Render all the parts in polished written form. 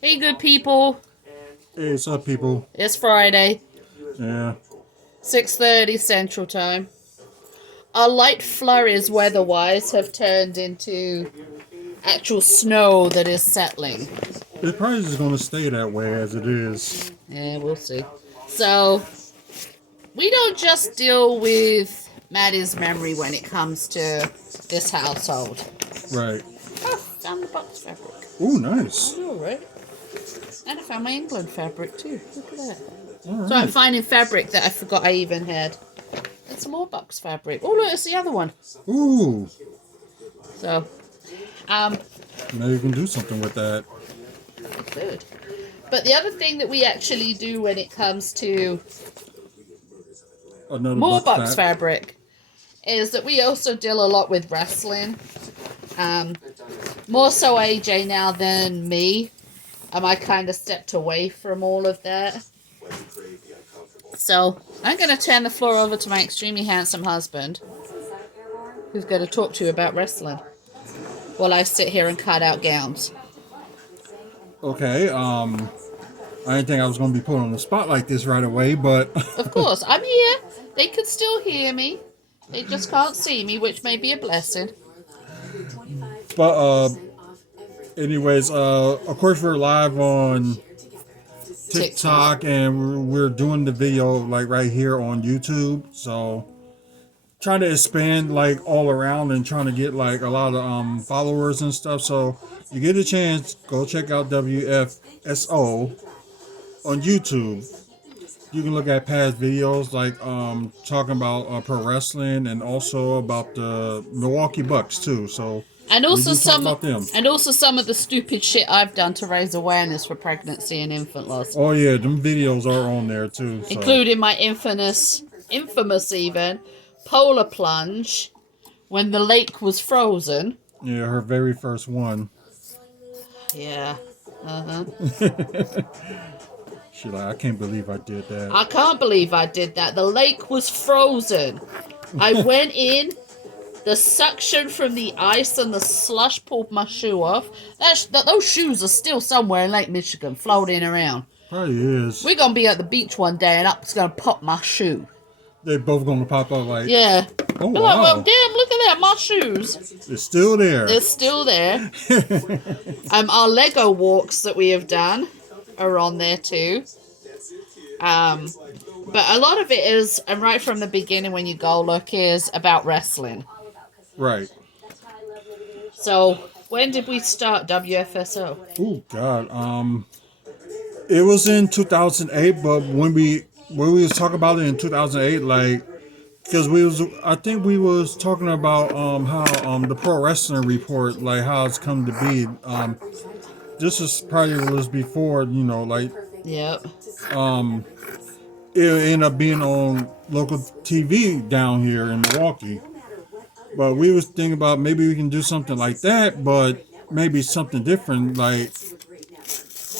Hey, good people. Hey, what's up, people? It's Friday, Yeah. 6:30 Central Time. Our light flurries, weather-wise, have turned into actual snow that is settling. It probably just going to stay that way as it is. Yeah, we'll see. So, we don't just deal with Maddie's memory when it comes to this household. Right. Oh, found the box fabric. Ooh, nice. I know, right? And I found my England fabric too. Look at that. All So I'm right. finding fabric that I forgot I even had. And some more box fabric. Oh, look, it's the other one. Ooh. So, Now you can do something with that. good. But the other thing that we actually do when it comes to Another more box box back. fabric is that we also deal a lot with wrestling. More so AJ now than me. I kind of stepped away from all of that. So I'm going to turn the floor over to my extremely handsome husband, who's going to talk to you about wrestling while I sit here and cut out gowns. Okay. I didn't think I was going to be put on the spot like this right away, but Of course, I'm here. They can still hear me. They just can't see me, which may be a blessing. but anyways, of course we're live on TikTok and we're doing the video like right here on YouTube. So trying to expand like all around and trying to get like a lot of followers and stuff. So you get a chance, go check out Wfso on YouTube. You can look at past videos like talking about pro wrestling and also about the Milwaukee Bucks too. So And we also do talk some about them. some of the stupid shit I've done to raise awareness for pregnancy and infant loss. Oh yeah, them videos are on there too. So. Including my infamous even, polar plunge when the lake was frozen. Yeah, her very first one. Yeah. Uh-huh. She's like, I can't believe I did that. I can't believe I did that. The lake was frozen. I went in, the suction from the ice and the slush pulled my shoe off. Those shoes are still somewhere in Lake Michigan floating around. Probably is. We're going to be at the beach one day and up's going to pop my shoe. They're both gonna pop up like, Yeah. oh We're wow, like, well, damn, look at that, my shoes. it's still there. They're still there. Our Lego walks that we have done are on there too. But a lot of it is, and right from the beginning when you go look, is about wrestling. Right. So, when did we start WFSO? Oh God. It was in 2008, but when we was talking about it in 2008, like, because I think we was talking about how the pro wrestling report, like how it's come to be. This is probably was before, like Yep. it ended up being on local TV down here in Milwaukee. But we was thinking about maybe we can do something like that, but maybe something different. Like,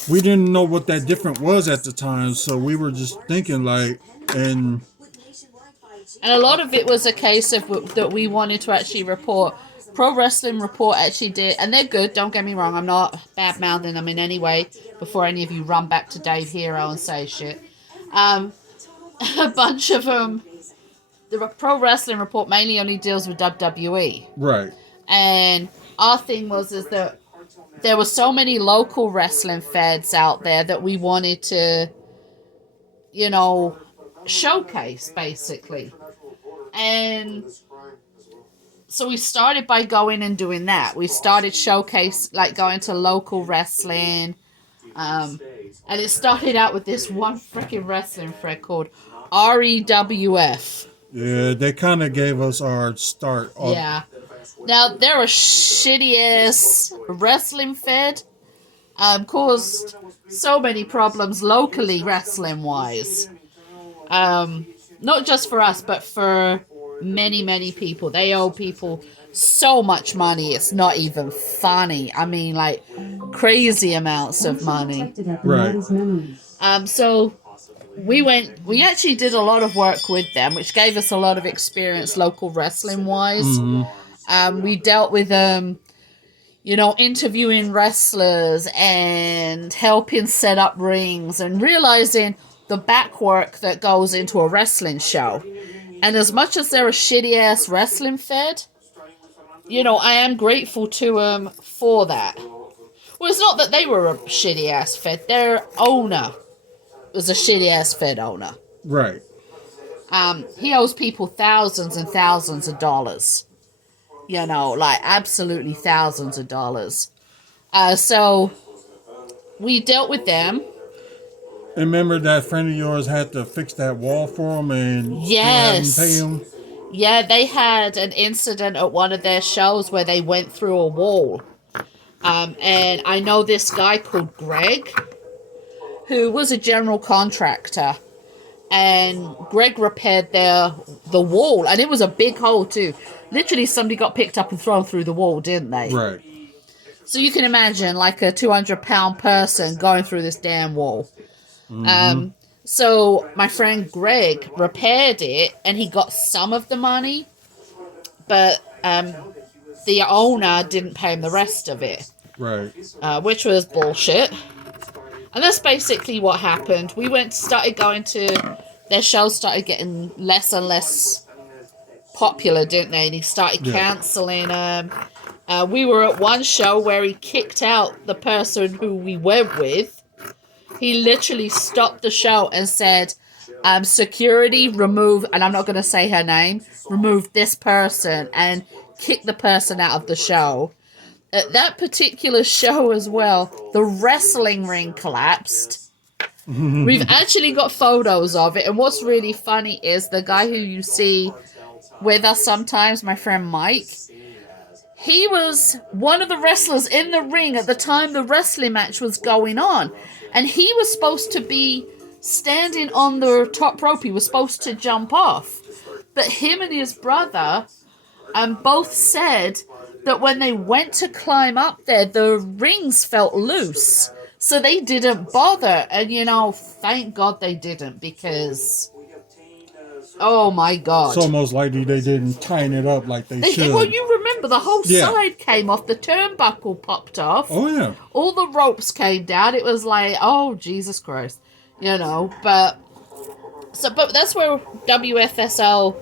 we didn't know what that different was at the time, so we were just thinking like, and a lot of it was a case of that we wanted to actually report. Pro Wrestling Report actually did, and they're good, don't get me wrong, I'm not bad-mouthing them in any way before any of you run back to Dave Hero and say shit. A bunch of them, the Pro Wrestling Report mainly only deals with WWE. right, And our thing is that there were so many local wrestling feds out there that we wanted to, showcase, basically. And so we started by going and doing that. We started going to local wrestling. And it started out with this one freaking wrestling thread called REWF. yeah, they kind of gave us our start. Yeah. Now, they're a shitty-ass wrestling fed. Caused so many problems locally wrestling-wise. Not just for us, but for many, many people. They owe people so much money, it's not even funny. I mean, like, crazy amounts of money. Right. So we actually did a lot of work with them, which gave us a lot of experience local wrestling wise. Mm-hmm. We dealt with interviewing wrestlers and helping set up rings and realizing the back work that goes into a wrestling show. And as much as they're a shitty ass wrestling fed, I am grateful to them for that. Well, it's not that they were a shitty ass fed. Their owner was a shitty ass fed owner. Right. He owes people thousands and thousands of dollars. Like absolutely thousands of dollars. So we dealt with them. Remember that friend of yours had to fix that wall for him and yes, pay him? Yeah, they had an incident at one of their shows where they went through a wall. And I know this guy called Greg, who was a general contractor. And Greg repaired the wall, and it was a big hole too. Literally, somebody got picked up and thrown through the wall, didn't they? Right. So you can imagine, like a 200-pound person going through this damn wall. Mm-hmm. So my friend Greg repaired it, and he got some of the money, but the owner didn't pay him the rest of it. Right. Which was bullshit. And that's basically what happened. We started going to their shows, started getting less and less popular, didn't they? And he started cancelling them. We were at one show where he kicked out the person who we went with. He literally stopped the show and said, security, remove, and I'm not going to say her name, remove this person, and kicked the person out of the show. At that particular show as well, the wrestling ring collapsed. We've actually got photos of it, and what's really funny is the guy who you see with us sometimes, my friend Mike, he was one of the wrestlers in the ring at the time the wrestling match was going on, and he was supposed to be standing on the top rope. He was supposed to jump off, but him and his brother both said that when they went to climb up there, the rings felt loose. So they didn't bother. And, thank God they didn't, because, oh my God. It's almost likely they didn't tighten it up like they should. Well, you remember, the whole side came off. The turnbuckle popped off. Oh, yeah. All the ropes came down. It was like, oh, Jesus Christ. But that's where WFSO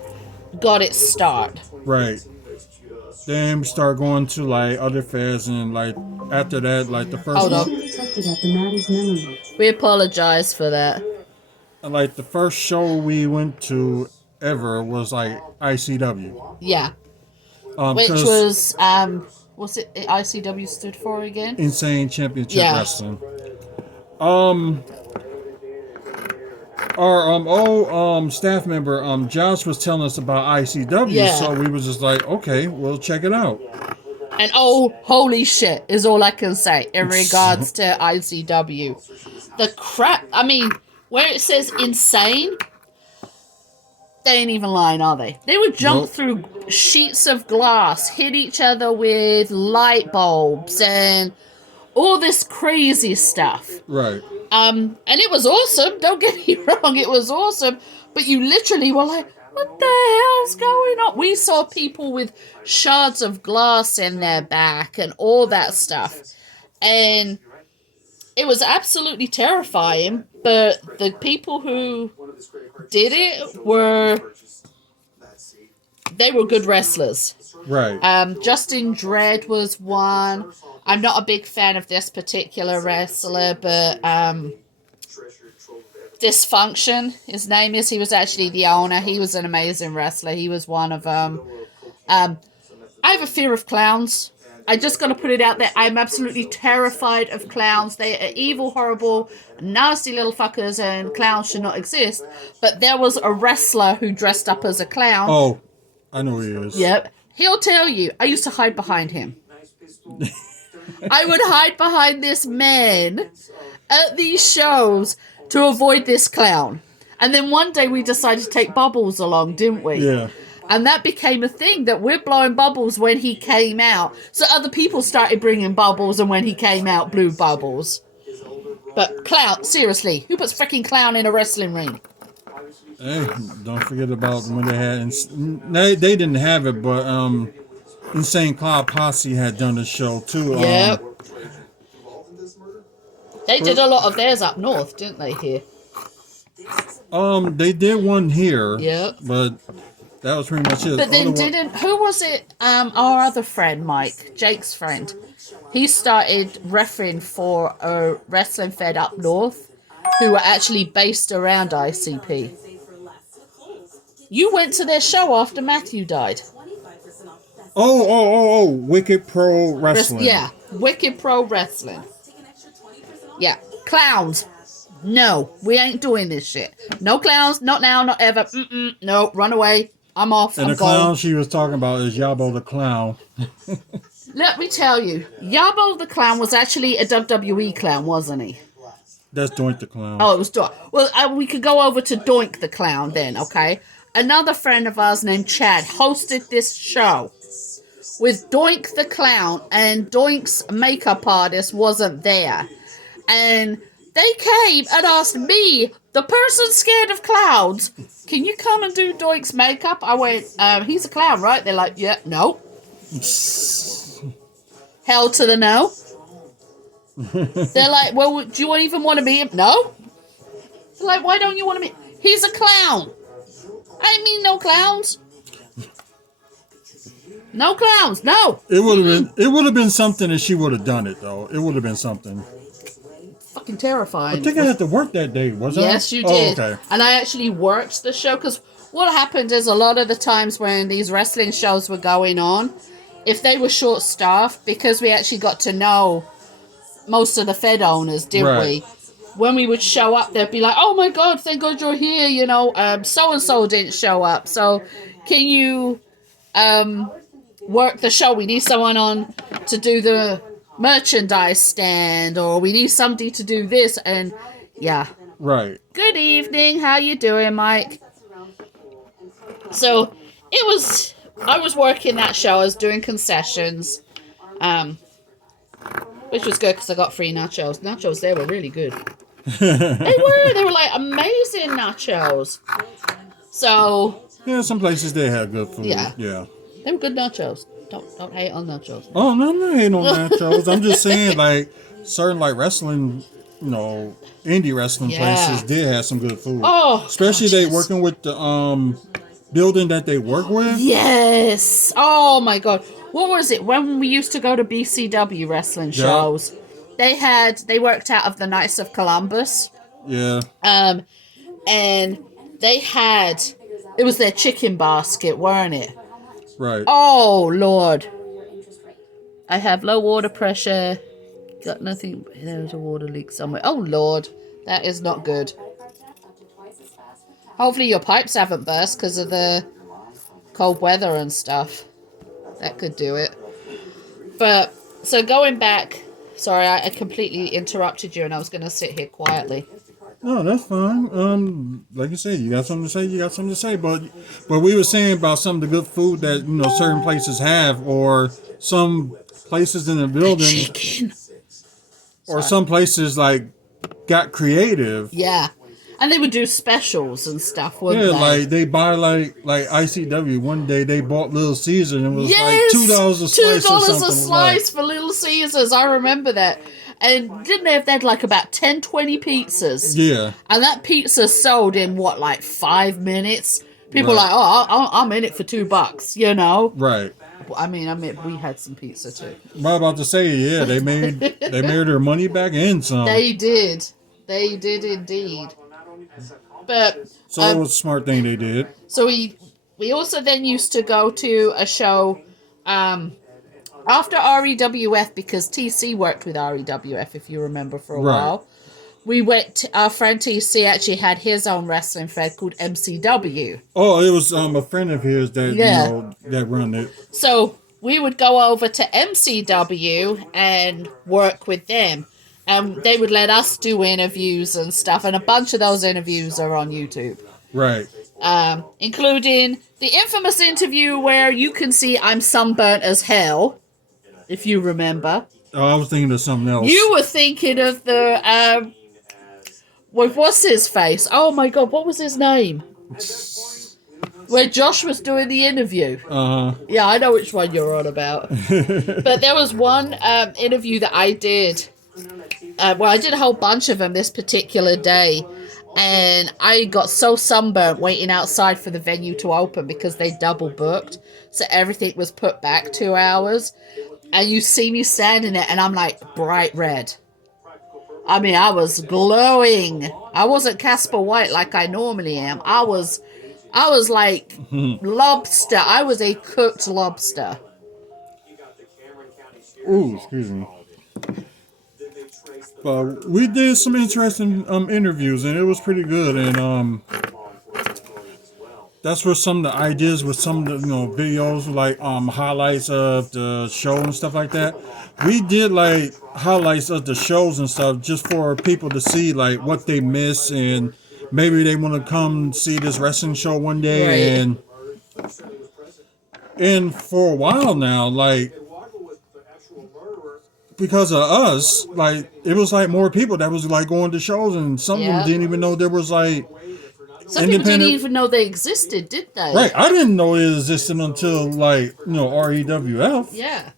got its start. Right. Then we start going to like other fairs, and like after that, like the first Hold on. We apologize for that. Like the first show we went to ever was like ICW. Yeah. Which was what's it ICW stood for again? Insane Championship Wrestling. Our old staff member Josh was telling us about ICW, so we was just like, okay, we'll check it out. And holy shit is all I can say in regards to ICW. The crap, I mean, where it says insane, they ain't even lying, are they? They would jump through sheets of glass, hit each other with light bulbs, and all this crazy stuff. Right. And it was awesome. Don't get me wrong, it was awesome. But you literally were like, what the hell's going on? We saw people with shards of glass in their back and all that stuff. And it was absolutely terrifying. But the people who did it were good wrestlers. Right. Justin Dredd was one. I'm not a big fan of this particular wrestler, but Dysfunction, his name is. He was actually the owner. He was an amazing wrestler. He was one of them. I have a fear of clowns. I just got to put it out there. I'm absolutely terrified of clowns. They are evil, horrible, nasty little fuckers, and clowns should not exist. But there was a wrestler who dressed up as a clown. Oh, I know who he is. Yep. He'll tell you. I used to hide behind him. I would hide behind this man at these shows to avoid this clown. And then one day we decided to take Bubbles along, didn't we? Yeah. And that became a thing, that we're blowing bubbles when he came out. So other people started bringing bubbles, and when he came out, blew bubbles. But clown, seriously, who puts freaking clown in a wrestling ring? Hey, don't forget about when they had... They didn't have it, but Insane Cloud Posse had done a show too. Yep. They did a lot of theirs up north, didn't they? Here. They did one here. Yep. But that was pretty much it. But then who was it? Our other friend, Mike, Jake's friend. He started refereeing for a wrestling fed up north who were actually based around ICP. You went to their show after Matthew died. Oh, Wicked Pro Wrestling. Yeah, Wicked Pro Wrestling. Yeah, clowns. No, we ain't doing this shit. No clowns, not now, not ever. No, run away. I'm off. And I'm the clown gone. she was talking about is Yabo the Clown. Let me tell you, Yabo the Clown was actually a WWE clown, wasn't he? That's Doink the Clown. Oh, it was Doink. Well, we could go over to Doink the Clown then, okay? Another friend of ours named Chad hosted this show with Doink the Clown, and Doink's makeup artist wasn't there. And they came and asked me, the person scared of clowns, can you come and do Doink's makeup? I went, he's a clown, right? They're like, yeah, no. Hell to the no. They're like, well, do you even want to be him? No. They're like, why don't you want to be? He's a clown. I ain't mean no clowns. No clowns, no. It would have been something if she would have done it though. It would have been something. Fucking terrifying. I think I had to work that day, wasn't I? Yes, you did. Oh, okay. And I actually worked the show because what happened is a lot of the times when these wrestling shows were going on, if they were short-staffed, because we actually got to know most of the Fed owners, didn't we? When we would show up, they'd be like, oh my God, thank God you're here, you know, so-and-so didn't show up. So can you work the show? We need someone on to do the merchandise stand, or we need somebody to do this. And yeah. Right. Good evening. How you doing, Mike? So I was working that show. I was doing concessions, which was good because I got free nachos. Nachos there were really good. They were like amazing nachos. So yeah, some places they had good food. Yeah. They were good nachos. Don't hate on nachos. Oh, no, I'm not hating on nachos. I'm just saying, like, certain, like, wrestling, you know, indie wrestling places did have some good food. Oh, especially they working with the building that they work with. Yes. Oh, my God. What was it? When we used to go to BCW wrestling shows, they worked out of the Knights of Columbus. Yeah. And they had, it was their chicken basket, weren't it? Right. Oh, Lord. I have low water pressure. Got nothing. There's a water leak somewhere. Oh, Lord. That is not good. Hopefully your pipes haven't burst because of the cold weather and stuff. That could do it. But, so going back. Sorry, I completely interrupted you and I was going to sit here quietly. No, that's fine. Like you said, you got something to say. But we were saying about some of the good food that, you know, certain places have, or some places in the building, Chicken. Or some places like got creative. Yeah, and they would do specials and stuff, wouldn't they? Yeah, like they buy like ICW. One day they bought Little Caesar and it was like $2 a slice. $2 a slice for Little Caesars. I remember that. And didn't they have like about 10, 20 pizzas? Yeah. And that pizza sold in what, like 5 minutes? People are like, oh, I'm in it for $2, you know? Right. I mean, we had some pizza too. I'm about to say, yeah, they made their money back and some. They did indeed. But so it was a smart thing they did. So we also then used to go to a show after REWF, because TC worked with REWF, if you remember, for a while. We went, our friend TC actually had his own wrestling fed called MCW. Oh, it was a friend of his that, you know, that run it. So we would go over to MCW and work with them. And they would let us do interviews and stuff. And a bunch of those interviews are on YouTube. Right. Including the infamous interview where you can see I'm sunburnt as hell, if you remember. Oh, I was thinking of something else. You were thinking of the, what's his face? Oh my God, what was his name? Where Josh was doing the interview. Yeah, I know which one you're on about. But there was one interview that I did. I did a whole bunch of them this particular day. And I got so sunburnt waiting outside for the venue to open because they double booked. So everything was put back 2 hours. And you see me standing there and I'm like bright red. I mean, I was glowing. I wasn't Casper White like I normally am. I was like lobster. I was a cooked lobster. Ooh, excuse me. We did some interesting interviews, and it was pretty good. And that's where some of the ideas with some of the videos, like highlights of the show and stuff like that. We did like highlights of the shows and stuff just for people to see like what they miss, and maybe they want to come see this wrestling show one day. Right. And for a while now, like, because of us, like, it was like more people that was like going to shows, and some of them didn't even know there was like some people didn't even know they existed, did they? Right, I didn't know it existed until like REWF. Yeah,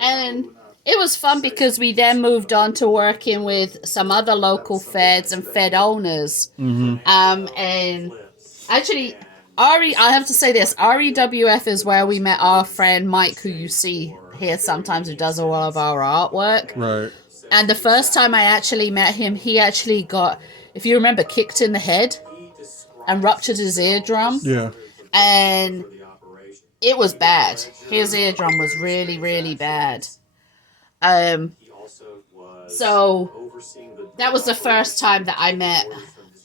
and it was fun because we then moved on to working with some other local feds and fed owners. And actually, I have to say this: REWF is where we met our friend Mike, who you see here sometimes, who does all of our artwork. Right. And the first time I actually met him, he actually got, if you remember, kicked in the head and ruptured his eardrum. Yeah. And it was bad. His eardrum was really, really bad. So that was the first time that I met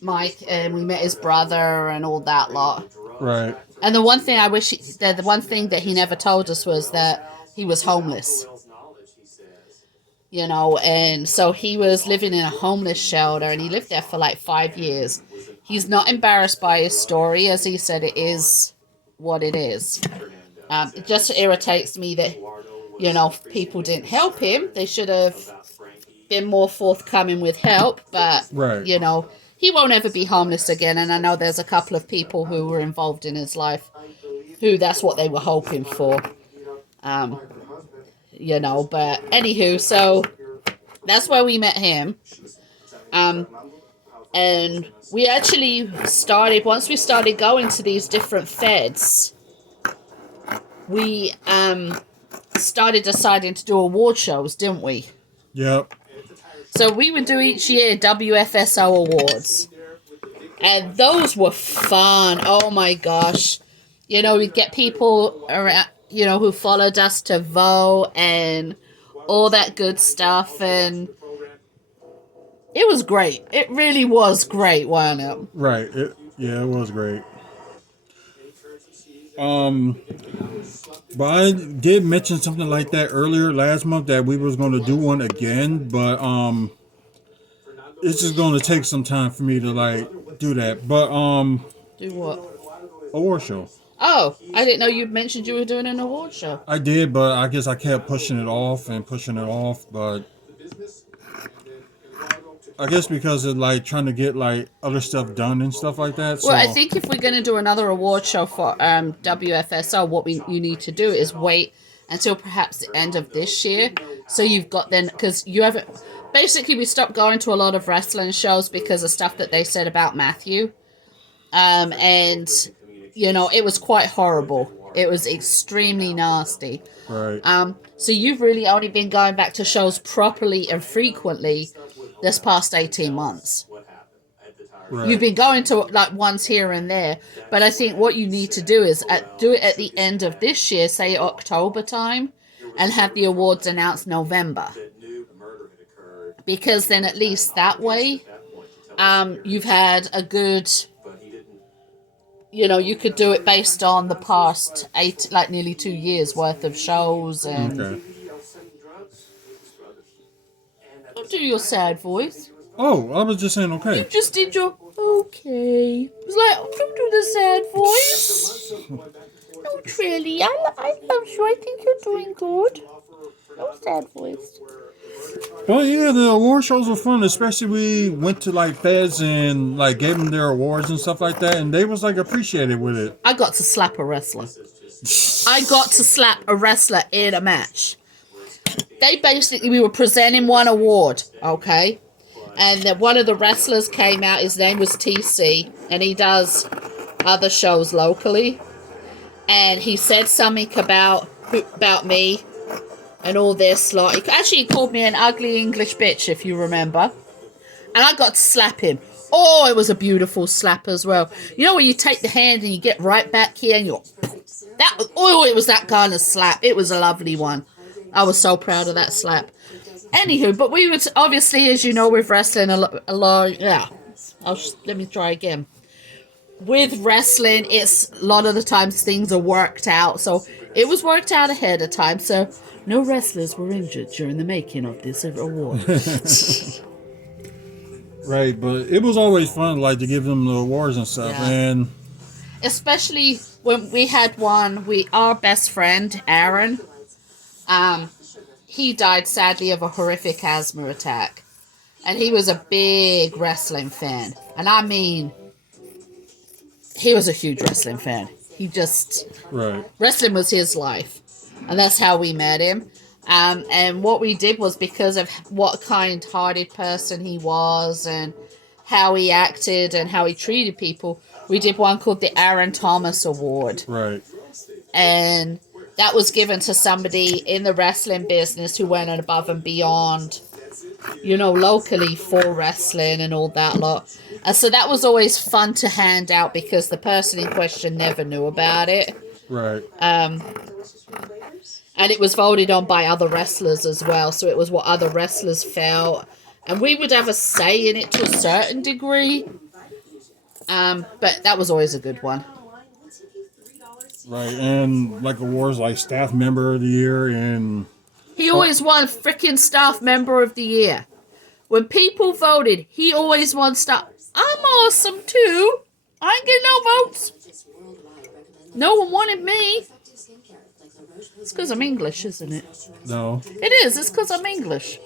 Mike, and we met his brother and all that lot. Right. And the one thing the one thing that he never told us was that he was homeless. And so he was living in a homeless shelter, and he lived there for like 5 years. He's not embarrassed by his story, as he said, it is what it is. It just irritates me that, people didn't help him. They should have been more forthcoming with help, but, right. He won't ever be homeless again, and I know there's a couple of people who were involved in his life who that's what they were hoping for. But anywho, so that's where we met him. And we actually started, once we started going to these different feds, we started deciding to do award shows, didn't we? Yep. So we would do each year Wfso awards. And those were fun. Oh my gosh. We'd get people around, who followed us to vote and all that good stuff. And it was great. It really was great, wasn't it? Right. It was great. But I did mention something like that earlier last month, that we was going to do one again, but it's just going to take some time for me to like do that. But do what? Award show. Oh, I didn't know you mentioned you were doing an award show. I did, but I guess I kept pushing it off, but I guess because of like trying to get like other stuff done and stuff like that. Well, I think if we're going to do another award show for WFSO, what you need to do is wait until perhaps the end of this year. So you've got then, because you haven't, basically we stopped going to a lot of wrestling shows because of stuff that they said about Matthew. And, it was quite horrible. It was extremely nasty. Right. So you've really only been going back to shows properly and frequently this past 18 months. Right. You've been going to like ones here and there, but I think what you need to do is do it at the end of this year, say October time, and have the awards announced November. Because then at least that way, you've had a good, you could do it based on the past nearly 2 years worth of shows. And okay. Don't do your sad voice. Oh, I was just saying okay. You just did your okay. It was like, don't do the sad voice. Not really. I love you. I think you're doing good. No sad voice. Well, yeah, the award shows were fun, especially we went to like feds and like gave them their awards and stuff like that, and they was like appreciated with it. I got to slap a wrestler. I got to slap a wrestler in a match. We were presenting one award, okay? And one of the wrestlers came out, his name was TC, and he does other shows locally. And he said something about me and all this. Like, actually, he called me an ugly English bitch, if you remember. And I got to slap him. Oh, it was a beautiful slap as well. You know when you take the hand and you get right back here and you're... it was that kind of slap. It was a lovely one. I was so proud of that slap. Anywho, but we would obviously, as you know, with wrestling a lot. Yeah, let me try again. With wrestling, it's a lot of the times things are worked out. So it was worked out ahead of time. So no wrestlers were injured during the making of this award. Right, but it was always fun, like, to give them the awards and stuff, Yeah. and especially when we had one. Our best friend Aaron, he died sadly of a horrific asthma attack, and he was a big wrestling fan, and I mean, he was a huge wrestling fan. He just wrestling was his life, and that's how we met him. And what we did was, because of what kind-hearted person he was and how he acted and how he treated people, we did one called the Aaron Thomas Award. Right. And that was given to somebody in the wrestling business who went above and beyond, locally for wrestling and all that lot. And so that was always fun to hand out because the person in question never knew about it. Right. And it was voted on by other wrestlers as well. So it was what other wrestlers felt. And we would have a say in it to a certain degree. But that was always a good one. Right. And like awards like Staff Member of the Year and... He always won freaking Staff Member of the Year. When people voted, he always won staff. I'm awesome too. I ain't getting no votes. No one wanted me. It's because I'm English, isn't it? No. It is. It's because I'm English.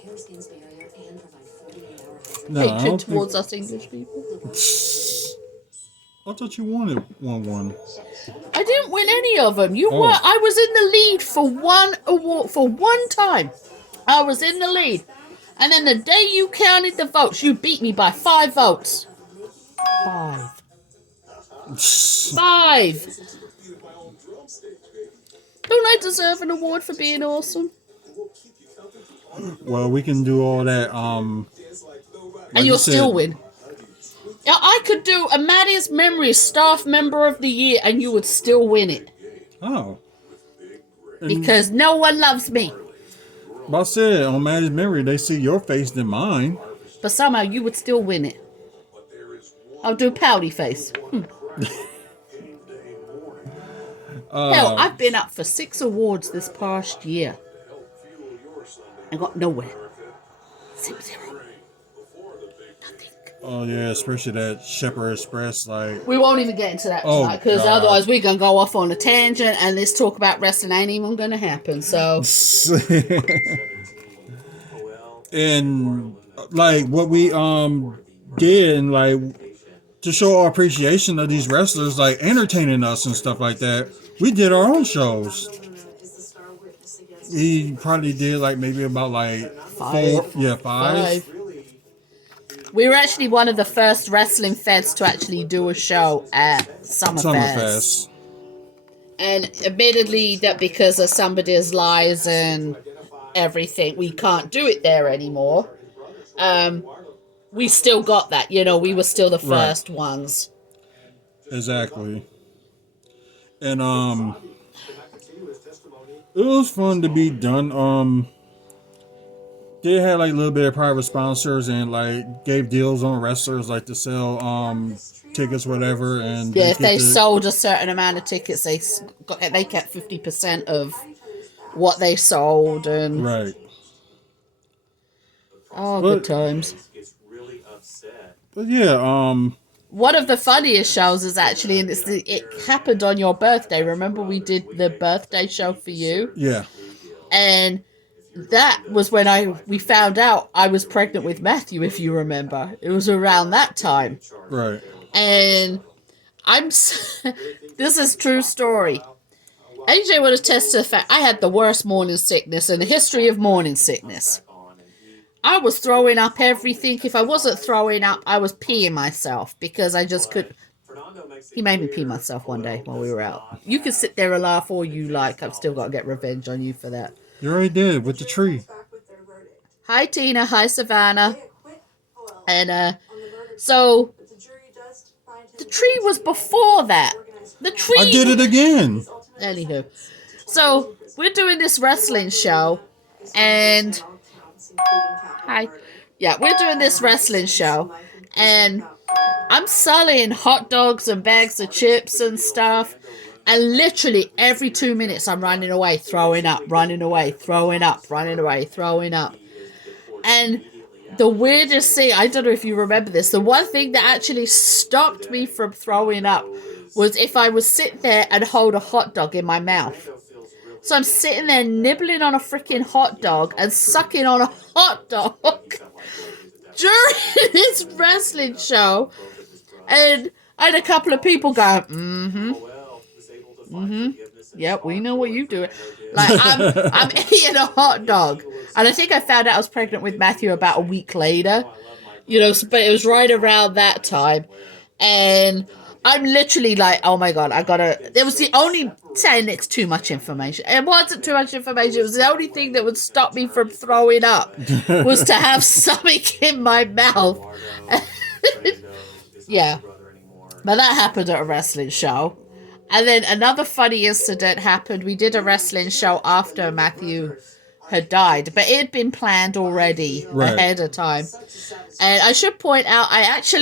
No, Hatred towards us English people. I thought you won one. I didn't win any of them. You were. I was in the lead for one award for one time. I was in the lead. And then the day you counted the votes, you beat me by 5 votes. 5. 5. Don't I deserve an award for being awesome? Well, we can do all that. And you'll still win. Yeah, I could do a Maddie's Memory Staff Member of the Year and you would still win it. Oh. Because no one loves me. But I said, on Maddie's Memory, they see your face than mine. But somehow you would still win it. I'll do pouty face. Hell, I've been up for 6 awards this past year. I got nowhere. 0. Nothing. Oh, yeah, especially that Shepherd Express, like... We won't even get into that tonight, because otherwise we're going to go off on a tangent, and this talk about wrestling ain't even going to happen, so... And, like, what we, did, and, like, to show our appreciation of these wrestlers, like, entertaining us and stuff like that, we did our own shows. We probably did, like, maybe about, like, 5. 4... Yeah, 5. We were actually one of the first wrestling feds to actually do a show at Summerfest. And admittedly, that because of somebody's lies and everything, we can't do it there anymore. We still got that, we were still the first ones. Exactly. And, it was fun to be done. They had like a little bit of private sponsors and like gave deals on wrestlers like to sell tickets, whatever. And yeah, if they sold a certain amount of tickets, they kept 50% of what they sold. And right. Good times. But yeah, one of the funniest shows is actually, and it happened on your birthday. Remember we did the birthday show for you? Yeah. And that was when we found out I was pregnant with Matthew, if you remember. It was around that time. Right. And this is true story. AJ would attest to the fact I had the worst morning sickness in the history of morning sickness. I was throwing up everything. If I wasn't throwing up, I was peeing myself because I just couldn't. He made me pee myself one day while we were out. You can sit there and laugh all you like. I've still got to get revenge on you for that. You already did with the tree. Hi, Tina. Hi, Savannah. And so the tree was before that. The tree. I did it again. Anywho, so we're doing this wrestling show, and we're doing this wrestling show, and I'm selling hot dogs and bags of chips and stuff, and literally every 2 minutes I'm running away, throwing up, running away, throwing up, running away, throwing up. And the weirdest thing, I don't know if you remember this, the one thing that actually stopped me from throwing up was if I would sit there and hold a hot dog in my mouth. So I'm sitting there nibbling on a freaking hot dog and sucking on a hot dog during this wrestling show. And I had a couple of people go, yep, we know what you do. Like, I'm eating a hot dog. And I think I found out I was pregnant with Matthew about a week later. But it was right around that time. And I'm literally like, oh my God, it was the only saying it's too much information. It wasn't too much information. It was the only thing that would stop me from throwing up was to have something in my mouth. Yeah. But that happened at a wrestling show. And then another funny incident happened. We did a wrestling show after Matthew had died, but it had been planned already ahead of time. And I should point out, I actually